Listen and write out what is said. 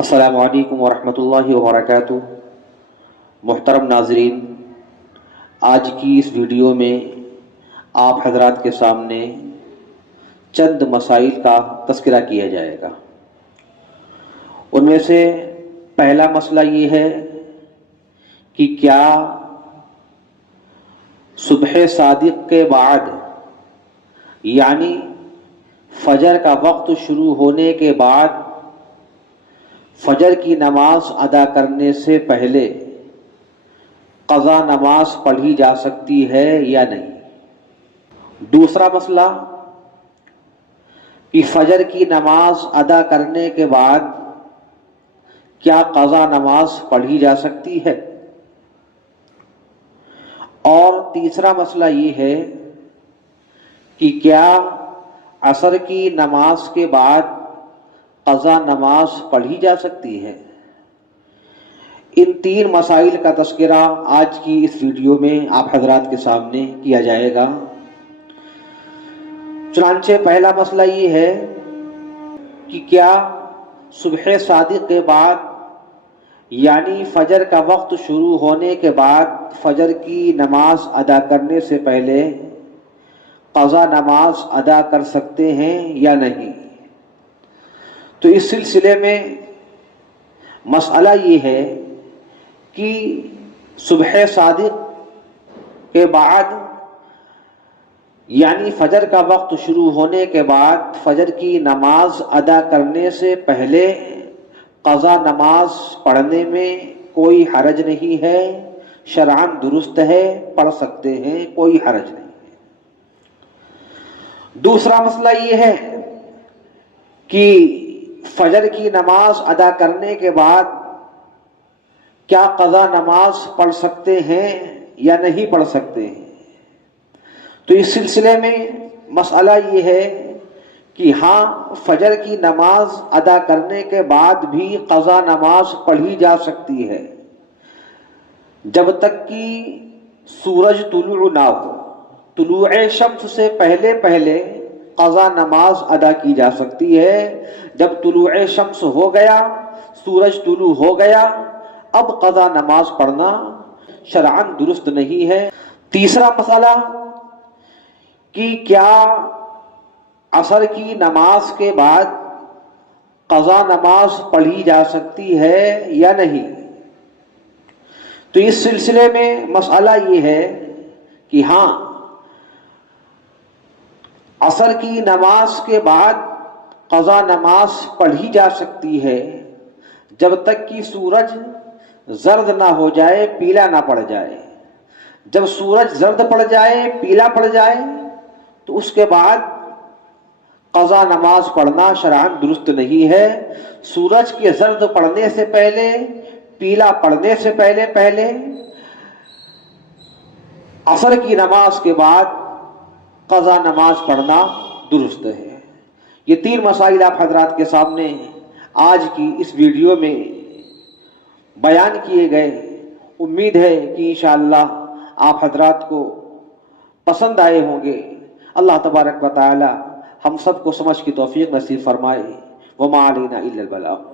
السلام علیکم ورحمۃ اللہ وبرکاتہ۔ محترم ناظرین، آج کی اس ویڈیو میں آپ حضرات کے سامنے چند مسائل کا تذکرہ کیا جائے گا۔ ان میں سے پہلا مسئلہ یہ ہے کہ کیا صبح صادق کے بعد یعنی فجر کا وقت شروع ہونے کے بعد فجر کی نماز ادا کرنے سے پہلے قضا نماز پڑھی جا سکتی ہے یا نہیں؟ دوسرا مسئلہ کہ فجر کی نماز ادا کرنے کے بعد کیا قضا نماز پڑھی جا سکتی ہے؟ اور تیسرا مسئلہ یہ ہے کہ کیا عصر کی نماز کے بعد قضا نماز پڑھی جا سکتی ہے؟ ان تین مسائل کا تذکرہ آج کی اس ویڈیو میں آپ حضرات کے سامنے کیا جائے گا۔ چنانچہ پہلا مسئلہ یہ ہے کہ کیا صبح صادق کے بعد یعنی فجر کا وقت شروع ہونے کے بعد فجر کی نماز ادا کرنے سے پہلے قضا نماز ادا کر سکتے ہیں یا نہیں؟ تو اس سلسلے میں مسئلہ یہ ہے کہ صبح صادق کے بعد یعنی فجر کا وقت شروع ہونے کے بعد فجر کی نماز ادا کرنے سے پہلے قضا نماز پڑھنے میں کوئی حرج نہیں ہے، شرعاً درست ہے، پڑھ سکتے ہیں، کوئی حرج نہیں ہے۔ دوسرا مسئلہ یہ ہے کہ فجر کی نماز ادا کرنے کے بعد کیا قضا نماز پڑھ سکتے ہیں یا نہیں پڑھ سکتے ہیں؟ تو اس سلسلے میں مسئلہ یہ ہے کہ ہاں، فجر کی نماز ادا کرنے کے بعد بھی قضا نماز پڑھی جا سکتی ہے جب تک کہ سورج طلوع نہ ہو۔ طلوع شمس سے پہلے قضا نماز ادا کی جا سکتی ہے۔ جب طلوع شمس ہو گیا، سورج طلوع ہو گیا، اب قضا نماز پڑھنا شرعاً درست نہیں ہے۔ تیسرا مسئلہ کہ کیا عصر کی نماز کے بعد قضا نماز پڑھی جا سکتی ہے یا نہیں؟ تو اس سلسلے میں مسئلہ یہ ہے کہ ہاں، عصر کی نماز کے بعد قضا نماز پڑھی جا سکتی ہے جب تک کہ سورج زرد نہ ہو جائے، پیلا نہ پڑ جائے۔ جب سورج زرد پڑ جائے، پیلا پڑ جائے، تو اس کے بعد قضا نماز پڑھنا شرعاً درست نہیں ہے۔ سورج کے زرد پڑنے سے پہلے، پیلا پڑنے سے پہلے عصر کی نماز کے بعد قضا نماز پڑھنا درست ہے۔ یہ تین مسائل آپ حضرات کے سامنے آج کی اس ویڈیو میں بیان کیے گئے۔ امید ہے کہ انشاءاللہ آپ حضرات کو پسند آئے ہوں گے۔ اللہ تبارک و تعالی ہم سب کو سمجھ کی توفیق نصیب فرمائے۔ وما علینا الا البلاغ۔